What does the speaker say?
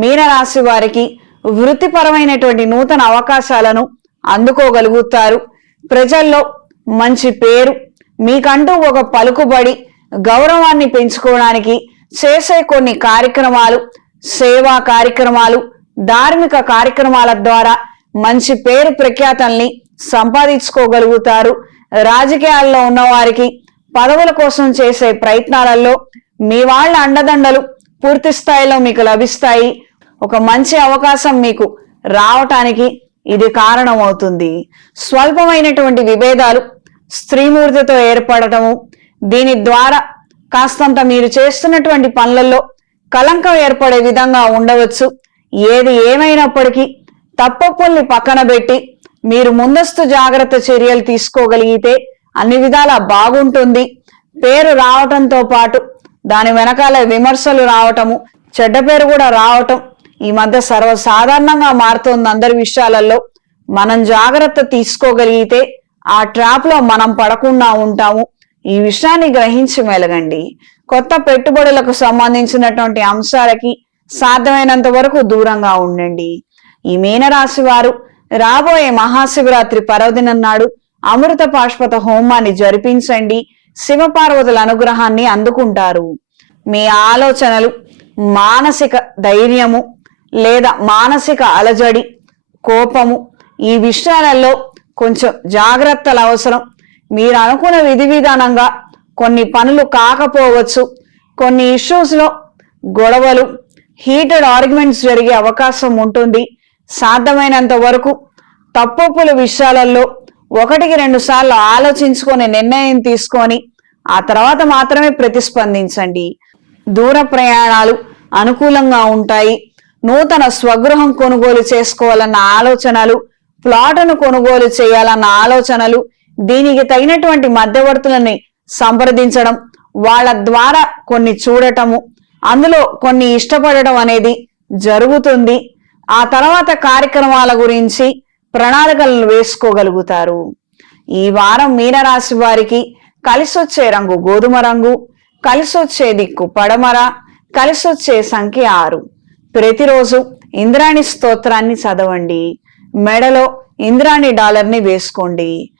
మీనరాశి వారికి వృత్తిపరమైనటువంటి నూతన అవకాశాలను అందుకోగలుగుతారు. ప్రజల్లో మంచి పేరు మీకంటూ ఒక పలుకుబడి గౌరవాన్ని పెంచుకోవడానికి చేసే కొన్ని కార్యక్రమాలు సేవా కార్యక్రమాలు ధార్మిక కార్యక్రమాల ద్వారా మంచి పేరు ప్రఖ్యాతల్ని సంపాదించుకోగలుగుతారు. రాజకీయాల్లో ఉన్నవారికి పదవుల కోసం చేసే ప్రయత్నాలలో మీ వాళ్ళ అండదండలు పూర్తి స్థాయిలో మీకు లభిస్తాయి. ఒక మంచి అవకాశం మీకు రావటానికి ఇది కారణమవుతుంది. స్వల్పమైనటువంటి విభేదాలు స్త్రీమూర్తితో ఏర్పడటము దీని ద్వారా కాస్తంత మీరు చేస్తున్నటువంటి పనులలో కలంకం ఏర్పడే విధంగా ఉండవచ్చు. ఏది ఏమైనప్పటికీ తప్పప్పుల్ని పక్కన పెట్టి మీరు ముందస్తు జాగ్రత్త చర్యలు తీసుకోగలిగితే అన్ని విధాలా బాగుంటుంది. పేరు రావటంతో పాటు దాని వెనకాల విమర్శలు రావటము చెడ్డ పేరు కూడా రావటం ఈ మధ్య సర్వసాధారణంగా మారుతోంది అందరి విషయాలలో. మనం జాగ్రత్త తీసుకోగలిగితే ఆ ట్రాప్లో మనం పడకుండా ఉంటాము. ఈ విషయాన్ని గ్రహించి మెలగండి. కొత్త పెట్టుబడులకు సంబంధించినటువంటి అంశాలకి సాధ్యమైనంత వరకు దూరంగా ఉండండి. ఈ మీనరాశి వారు రాబోయే మహాశివరాత్రి పర్వదినం నాడు అమృత పాష్పత హోమాన్ని జరిపించండి. శివపార్వతుల అనుగ్రహాన్ని అందుకుంటారు. మీ ఆలోచనలు మానసిక ధైర్యము లేదా మానసిక అలజడి కోపము ఈ విషయాలలో కొంచెం జాగ్రత్తలు అవసరం. మీరు అనుకున్న విధి విధానంగా కొన్ని పనులు కాకపోవచ్చు. కొన్ని ఇష్యూస్లో గొడవలు హీటెడ్ ఆర్గ్యుమెంట్స్ జరిగే అవకాశం ఉంటుంది. సాధ్యమైనంత వరకు తప్పొప్పుల విషయాలలో ఒకటికి రెండు సార్లు ఆలోచించుకొని నిర్ణయం తీసుకొని ఆ తర్వాత మాత్రమే ప్రతిస్పందించండి. దూర ప్రయాణాలు అనుకూలంగా ఉంటాయి. నూతన స్వగృహం కొనుగోలు చేసుకోవాలన్న ఆలోచనలు ప్లాట్ను కొనుగోలు చేయాలన్న ఆలోచనలు దీనికి తగినటువంటి మధ్యవర్తులని సంప్రదించడం వాళ్ళ ద్వారా కొన్ని చూడటము అందులో కొన్ని ఇష్టపడటం అనేది జరుగుతుంది. ఆ తర్వాత కార్యక్రమాల గురించి ప్రణాళికలను వేసుకోగలుగుతారు. ఈ వారం మీనరాశి వారికి కలిసొచ్చే రంగు గోధుమ రంగు కలిసొచ్చే దిక్కు పడమర కలిసొచ్చే సంఖ్య ఆరు. ప్రతిరోజు ఇంద్రాణి స్తోత్రాన్ని చదవండి. మెడలో ఇంద్రాణి డాలర్ని వేసుకోండి.